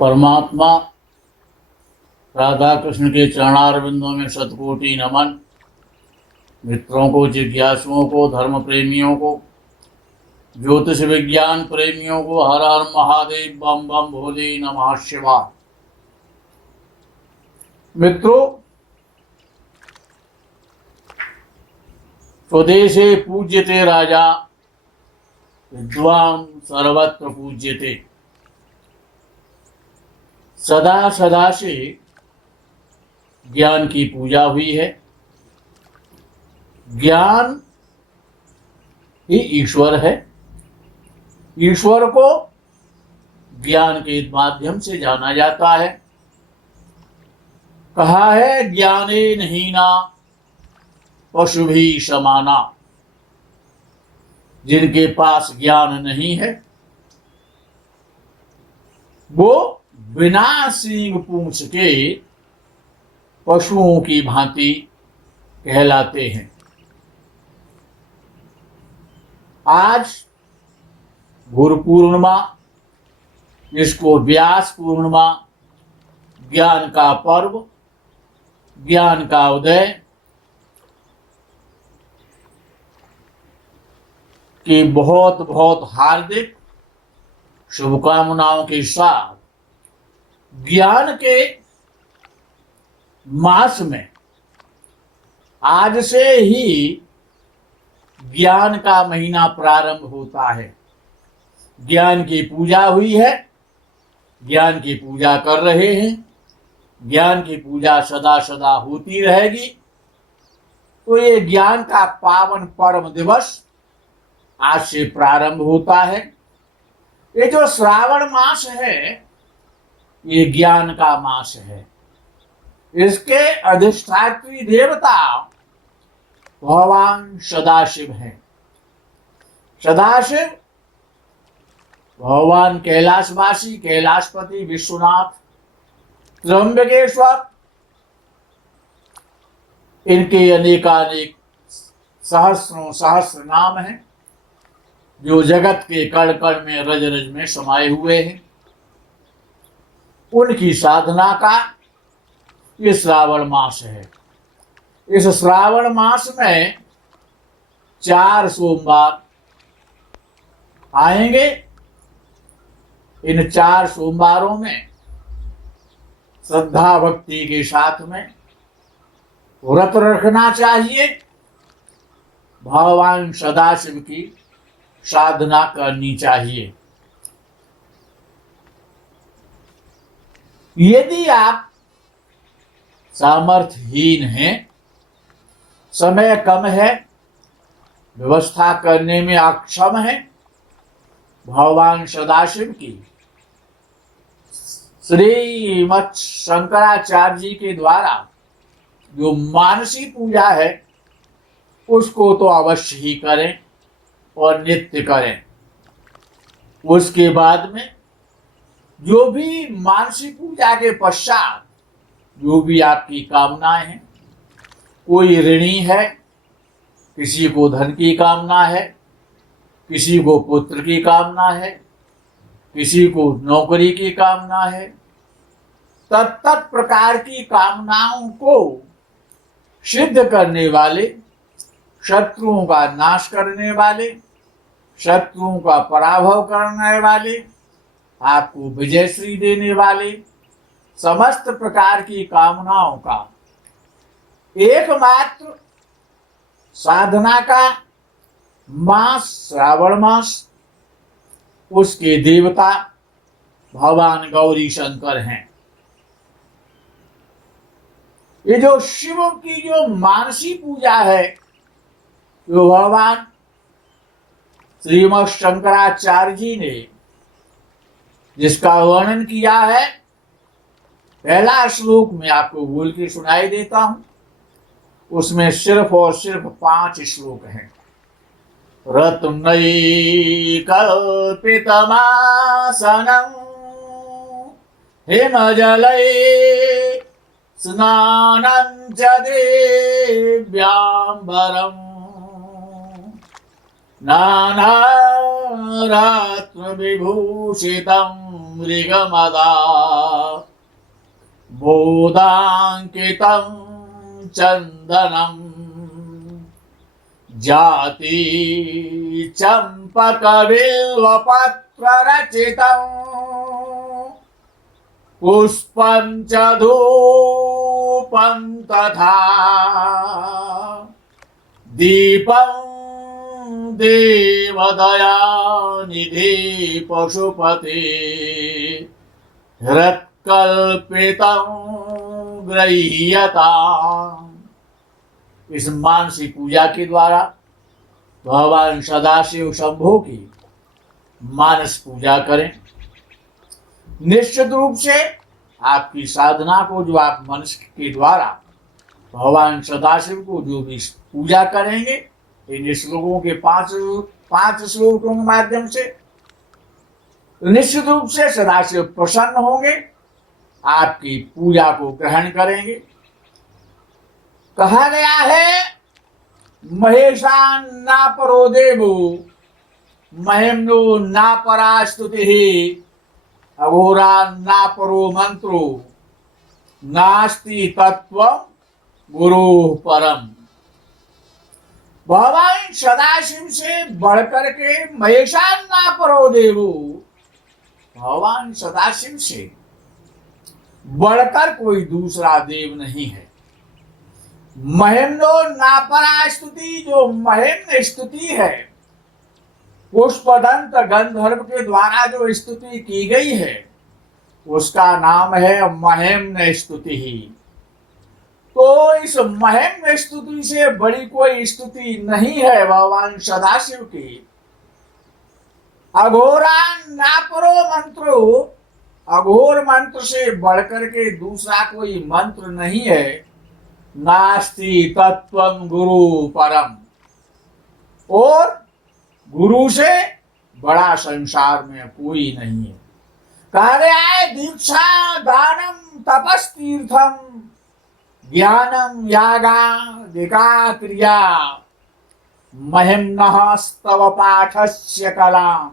परमात्मा राधा कृष्ण के चरणारविंदों में शतकोटि नमन। मित्रों को, जिज्ञासुओं को, धर्म प्रेमियों को, ज्योतिष विज्ञान प्रेमियों को हर हर महादेव, बम बम भोले, नमः शिवाय। मित्रों, स्वदेशे पूज्यते राजा, विद्वान सर्वत्र पूज्यते। सदा सदा से ज्ञान की पूजा हुई है। ज्ञान ही ईश्वर है। ईश्वर को ज्ञान के माध्यम से जाना जाता है। कहा है, ज्ञाने नहीना पशु भी समाना। जिनके पास ज्ञान नहीं है वो बिना सींग पूंछ के पशुओं की भांति कहलाते हैं। आज गुरु पूर्णिमा, जिसको व्यास पूर्णिमा, ज्ञान का पर्व, ज्ञान का उदय की बहुत बहुत हार्दिक शुभकामनाओं के साथ ज्ञान के मास में आज से ही ज्ञान का महीना प्रारंभ होता है। ज्ञान की पूजा हुई है, ज्ञान की पूजा कर रहे हैं, ज्ञान की पूजा सदा सदा होती रहेगी। तो ये ज्ञान का पावन परम दिवस आज से प्रारंभ होता है। ये जो श्रावण मास है, ये ज्ञान का मास है। इसके अधिष्ठात्री देवता भगवान सदाशिव हैं। सदाशिव भगवान कैलाशवासी, कैलाशपति, विश्वनाथ, त्र्यंबकेश्वर, इनके अनेकानेक सहस्रों सहस्र नाम हैं जो जगत के कण कण में, रज रज में समाये हुए हैं। उनकी साधना का ये श्रावण मास है। इस श्रावण मास में 4 सोमवार आएंगे। इन 4 सोमवारों में श्रद्धा भक्ति के साथ में व्रत रखना चाहिए। भगवान सदाशिव की साधना करनी चाहिए। यदि आप सामर्थ्यहीन हैं, समय कम है, व्यवस्था करने में अक्षम है, भगवान सदाशिव की श्रीमत् शंकराचार्य जी के द्वारा जो मानसी पूजा है उसको तो अवश्य ही करें और नित्य करें। उसके बाद में जो भी मानसी पूजा के पश्चात जो भी आपकी कामनाएं हैं, कोई ऋणी है, किसी को धन की कामना है, किसी को पुत्र की कामना है, किसी को नौकरी की कामना है, तत्त प्रकार की कामनाओं को सिद्ध करने वाले, शत्रुओं का नाश करने वाले, शत्रुओं का पराभव करने वाले, आपको विजयश्री देने वाले, समस्त प्रकार की कामनाओं का एकमात्र साधना का मास श्रावण मास, उसके देवता भगवान गौरी शंकर हैं। ये जो शिव की जो मानसी पूजा है, जो भगवान श्रीमद् शंकराचार्य जी ने जिसका वर्णन किया है, पहला श्लोक में आपको बोल के सुनाई देता हूं। उसमें सिर्फ और सिर्फ 5 श्लोक हैं। रत्नैकल्पितमासनं हिमजलै स्नानं च दिव्याम्बरम् नानारत्नखचितम् रत्न विभूषितं मृगमदा बोधांकितं चंदनम जाति चंपक बिल्वपत्र रचितं पुष्पं च धूपं तथा दीपं देवदयानिधि पशुपते हृत्कल्पितं गृह्यता। इस मानसिक पूजा के द्वारा भगवान सदाशिव शंभु की मानस पूजा करें। निश्चित रूप से आपकी साधना को जो आप मनस के द्वारा भगवान सदाशिव को जो भी पूजा करेंगे, इन श्लोकों के पांच श्लोकों के माध्यम से निश्चित रूप से सदाशिव प्रसन्न होंगे, आपकी पूजा को ग्रहण करेंगे। कहा गया है महेशान ना परो देवो महिम्नो ना परा स्तुति अघोरा ना परो मंत्रो नास्ति तत्व गुरु परम। भगवान सदाशिव से बढ़कर के महेशान ना परो देवो, भगवान सदाशिव से बढ़कर कोई दूसरा देव नहीं है। महिम्नो नापरा स्तुति, जो महिम्न स्तुति है, पुष्पदंत गंधर्व के द्वारा जो स्तुति की गई है, उसका नाम है महिम्न स्तुति ही। तो इस महिम्न स्तुति से बड़ी कोई स्तुति नहीं है भगवान सदाशिव की। अघोरा नापरो मंत्रो, अघोर मंत्र से बढ़कर के दूसरा कोई मंत्र नहीं है। नास्ति तत्वम गुरु परम, और गुरु से बड़ा संसार में कोई नहीं है। कहा गया है दीक्षा दानम तपस्तीर्थम ज्ञानम यागादिका क्रिया महिम्नः स्तव पाठस्य कलाम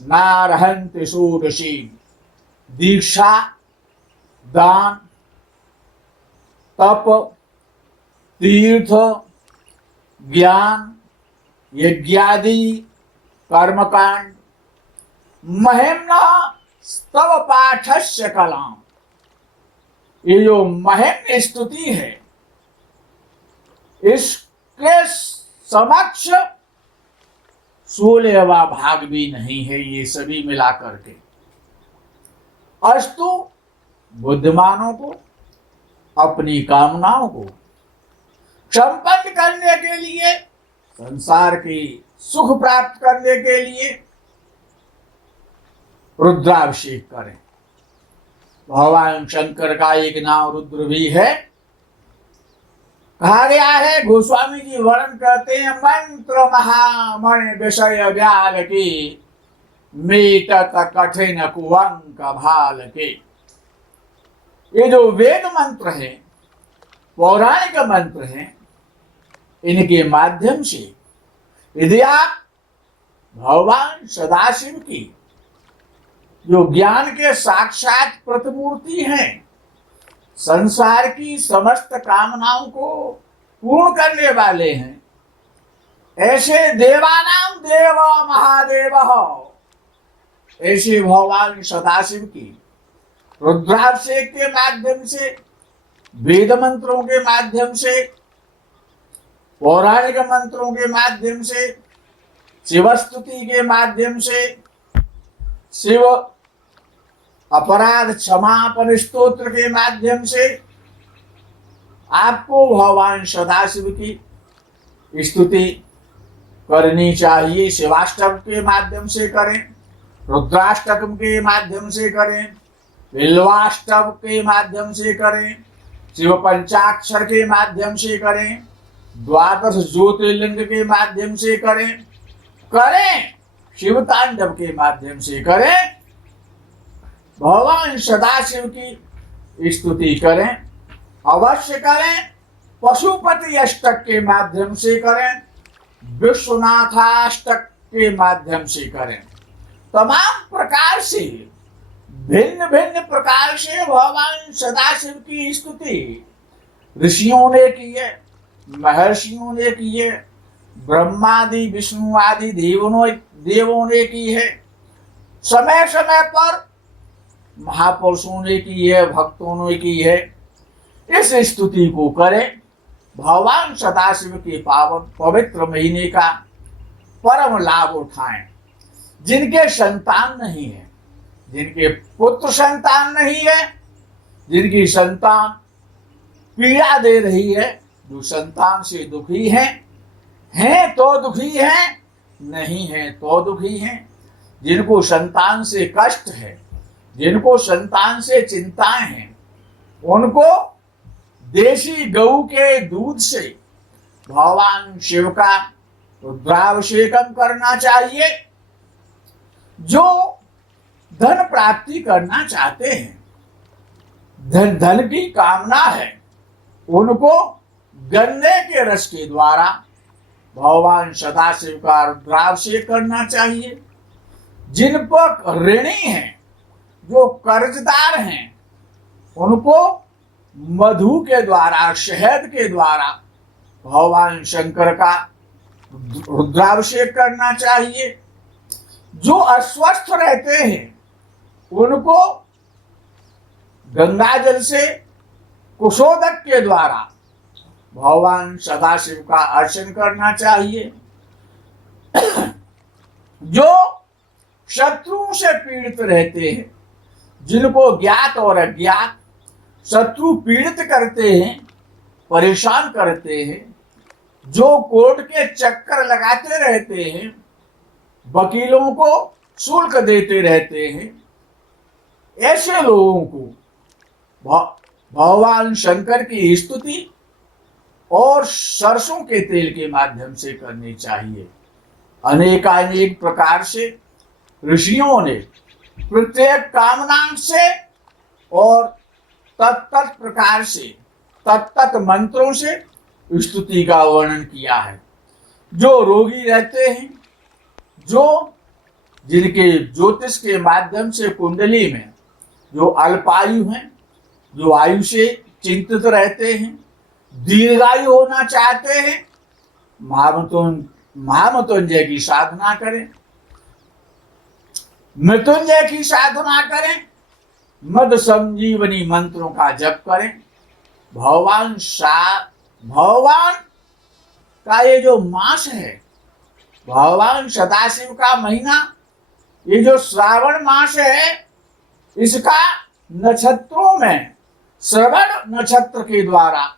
नारहन्ति षोडशी। दीक्षा, दान, तप, तीर्थ, ज्ञान, यज्ञादि कर्मकांड महिम्न स्तव पाठस्य कलाम, ये जो महिम्न स्तुति है, इसके समक्ष 16वां भाग भी नहीं है। ये सभी मिलाकर के अस्तु बुद्धिमानों को अपनी कामनाओं को संपन्न करने के लिए, संसार की सुख प्राप्त करने के लिए रुद्राभिषेक करें। भगवान शंकर का एक नाम रुद्र भी है। कहा गया है, गोस्वामी जी वर्णन करते हैं, मंत्र महामणि विषय व्याल की मीटत कठिन कुवंक भाल के। ये जो वेद मंत्र है, पौराणिक मंत्र हैं, इनके माध्यम से यदि आप भगवान सदाशिव की जो ज्ञान के साक्षात प्रतिमूर्ति हैं, संसार की समस्त कामनाओं को पूर्ण करने वाले हैं, ऐसे देवानाम देव महादेव, ऐसे भगवान सदाशिव की रुद्राभिषेक के माध्यम से, वेद मंत्रों के माध्यम से, पौराणिक मंत्रों के माध्यम से, शिवस्तुति के माध्यम से, शिव अपराध क्षमापन स्तोत्र के माध्यम से आपको भगवान सदाशिव की स्तुति करनी चाहिए। शिवाष्टक के माध्यम से करें, रुद्राष्टकम के माध्यम से करें, बिल्वाष्टक के माध्यम से करें, शिव पंचाक्षर के माध्यम से करें, द्वादश ज्योतिर्लिंग के माध्यम से करें, शिव तांडव के माध्यम से करें, भगवान सदाशिव की स्तुति करें, अवश्य करें। पशुपति अष्टक के माध्यम से करें, विश्वनाथाष्टक के माध्यम से करें। तमाम प्रकार से, भिन्न भिन्न प्रकार से भगवान सदाशिव की स्तुति ऋषियों ने की है, महर्षियों ने की है, ब्रह्मादि विष्णु आदि देवों ने की है। समय समय पर महापुरुषों ने की है, भक्तों ने की है। इस स्तुति को करें, भगवान सदाशिव के पावन पवित्र महीने का परम लाभ उठाएं। जिनके संतान नहीं है, जिनके पुत्र संतान नहीं है, जिनकी संतान पीड़ा दे रही है, जो संतान से दुखी हैं तो दुखी हैं, नहीं है तो दुखी हैं, जिनको संतान से कष्ट है, जिनको संतान से चिंताएं हैं, उनको देशी गऊ के दूध से भगवान शिव का रुद्राभिषेकम करना चाहिए। जो धन प्राप्ति करना चाहते हैं, धन की कामना है, उनको गन्ने के रस के द्वारा भगवान सदाशिव का रुद्राभिषेक करना चाहिए। जिन पर ऋणी हैं, जो कर्जदार हैं, उनको मधु के द्वारा, शहद के द्वारा भगवान शंकर का रुद्राभिषेक करना चाहिए। जो अस्वस्थ रहते हैं, उनको गंगा जल से कुशोदक के द्वारा भगवान सदाशिव का अर्चन करना चाहिए। जो शत्रुओं से पीड़ित रहते हैं, जिनको ज्ञात और अज्ञात शत्रु पीड़ित करते हैं, परेशान करते हैं, जो कोर्ट के चक्कर लगाते रहते हैं, वकीलों को शुल्क देते रहते हैं, ऐसे लोगों को भगवान शंकर की स्तुति और सरसों के तेल के माध्यम से करनी चाहिए। अनेकानेक प्रकार से ऋषियों ने प्रत्येक कामना से और तत्त प्रकार से, तत्त मंत्रों से स्तुति का वर्णन किया है। जो रोगी रहते हैं, जो जिनके ज्योतिष के माध्यम से कुंडली में जो अल्पायु हैं, जो आयु से चिंतित रहते हैं, दीर्घायु होना चाहते हैं, महामृत्युंजय की साधना करें, मृत्युंजय की साधना करें, मद संजीवनी मंत्रों का जप करें। भगवान का ये जो मास है, भगवान सदाशिव का महीना, ये जो श्रावण मास है, इसका नक्षत्रों में श्रवण नक्षत्र के द्वारा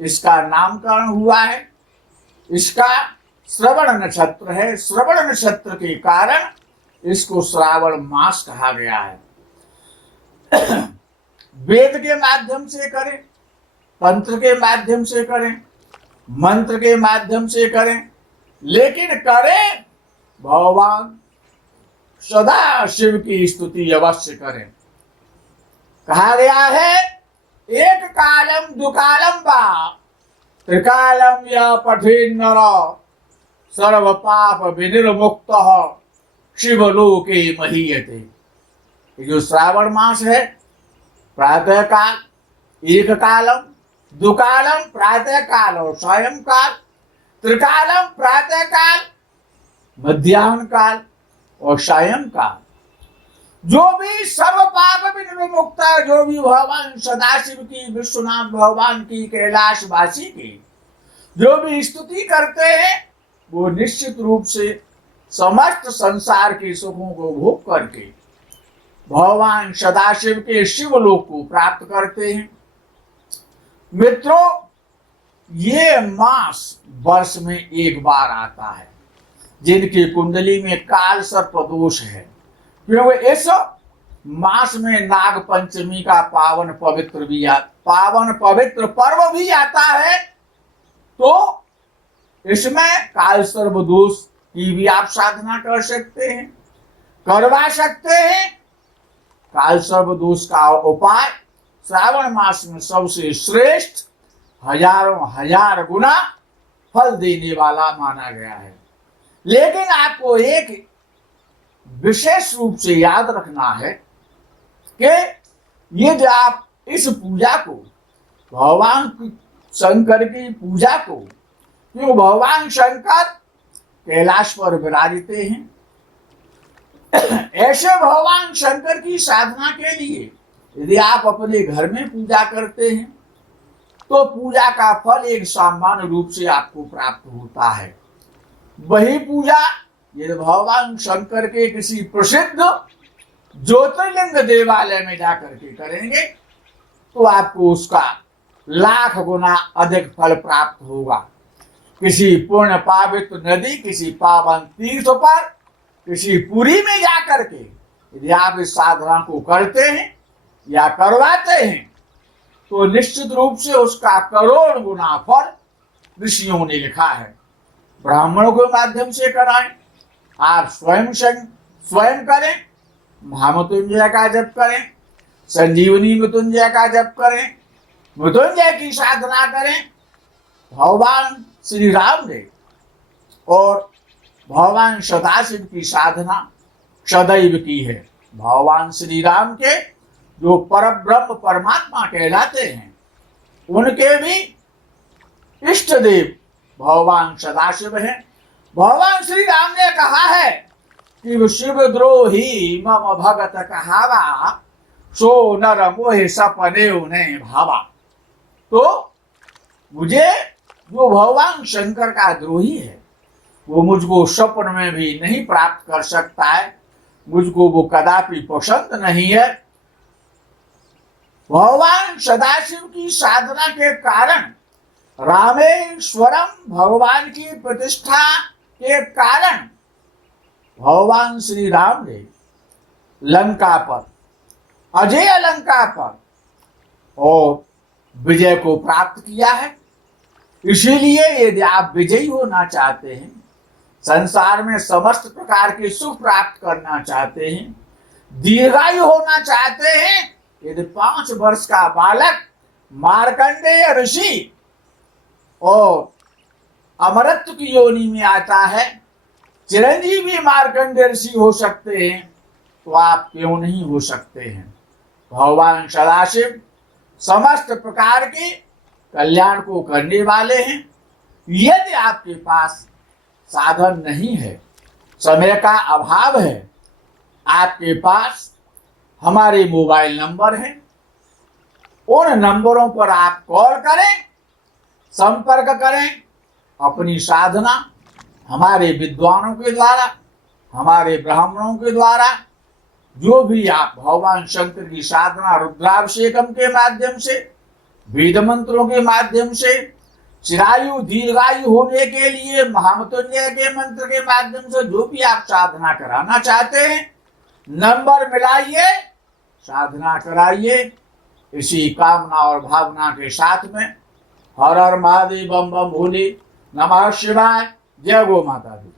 इसका नामकरण हुआ है। इसका श्रवण नक्षत्र है, श्रवण नक्षत्र के कारण इसको श्रावण मास कहा गया है। वेद के माध्यम से करें, तंत्र के माध्यम से करें, मंत्र के माध्यम से करें, लेकिन करें भगवान सदा शिव की स्तुति अवश्य करें। कहा गया है, एक कालम दुकालम वा त्रिकालम या पठेन नर सर्व पाप विनिर्मुक्त शिवलोके महीयते। ये जो श्रावण मास है, प्रातः काल, एक कालम, दुकालम प्रातः काल और सायं काल, त्रिकालम प्रातः काल, मध्याह्न काल और सायं काल। जो भी सर्व पाप विनिर्मुक्त, जो भी भगवान सदाशिव की, विश्वनाथ भगवान की, कैलाशवासी की जो भी स्तुति करते हैं, वो निश्चित रूप से समस्त संसार के सुखों को भोग करके भगवान सदाशिव के शिवलोक को प्राप्त करते हैं। मित्रों, ये मास वर्ष में एक बार आता है। जिनकी कुंडली में काल सर्प दोष है, क्योंकि इस मास में नाग पंचमी का पावन पवित्र पर्व भी आता है, तो इसमें काल सर्प दोष की भी आप साधना कर सकते हैं, करवा सकते हैं। काल सर्प दोष का उपाय श्रावण मास में सबसे श्रेष्ठ, हजारों हजार गुना फल देने वाला माना गया है। लेकिन आपको एक विशेष रूप से याद रखना है कि यदि आप इस पूजा को भगवान शंकर की पूजा को, क्यों भगवान शंकर कैलाश पर विराजते हैं, ऐसे भगवान शंकर की साधना के लिए यदि आप अपने घर में पूजा करते हैं तो पूजा का फल एक सामान्य रूप से आपको प्राप्त होता है। वही पूजा यदि भगवान शंकर के किसी प्रसिद्ध ज्योतिर्लिंग देवालय में जाकर के करेंगे तो आपको उसका लाख गुना अधिक फल प्राप्त होगा। किसी पुण्य पावित्र नदी, किसी पावन तीर्थ पर, किसी पुरी में जाकर के यदि आप इस साधना को करते हैं या करवाते हैं तो निश्चित रूप से उसका करोड़ गुना फल ऋषियों ने लिखा है। ब्राह्मणों के माध्यम से कराएं, आप स्वयं करें, महामृत्युंजय का जप करें, संजीवनी मृत्युंजय का जप करें, मृत्युंजय की साधना करें। भगवान श्री राम ने और भगवान सदाशिव की साधना सदैव की है। भगवान श्री राम के जो परब्रह्म परमात्मा कहलाते हैं उनके भी इष्ट देव भगवान सदाशिव हैं। भगवान श्री राम ने कहा है कि शिव द्रोही मम भगत कहावा, सो नर मोहि सपने उन्हें भावा। तो मुझे जो भगवान शंकर का द्रोही है वो मुझको स्वप्न में भी नहीं प्राप्त कर सकता है, मुझको वो कदापि पसंद नहीं है। भगवान सदाशिव की साधना के कारण, रामेश्वरम भगवान की प्रतिष्ठा के कारण भगवान श्री राम ने लंका पर, अजय लंका पर और विजय को प्राप्त किया है। इसीलिए यदि आप विजयी होना चाहते हैं, संसार में समस्त प्रकार के सुख प्राप्त करना चाहते हैं, दीर्घायु होना चाहते हैं, यदि 5 वर्ष का बालक मार्कंडेय ऋषि और अमरत्व की योनि में आता है, चिरंजीवी मार्कंडेय ऋषि हो सकते हैं, तो आप क्यों नहीं हो सकते हैं। भगवान सदाशिव समस्त प्रकार के कल्याण को करने वाले हैं। यदि आपके पास साधन नहीं है, समय का अभाव है, आपके पास हमारे मोबाइल नंबर हैं, उन नंबरों पर आप कॉल करें, संपर्क करें। अपनी साधना हमारे विद्वानों के द्वारा, हमारे ब्राह्मणों के द्वारा, जो भी आप भगवान शंकर की साधना रुद्राभिषेकम के माध्यम से, वेद मंत्रों के माध्यम से, चिरायु दीर्घायु होने के लिए महामृत्युंजय के मंत्र के माध्यम से जो भी आप साधना कराना चाहते हैं, नंबर मिलाइए, साधना कराइए। इसी कामना और भावना के साथ में हर हर महादेव बम बम भोले, नमः शिवाय, जय गो माता दी।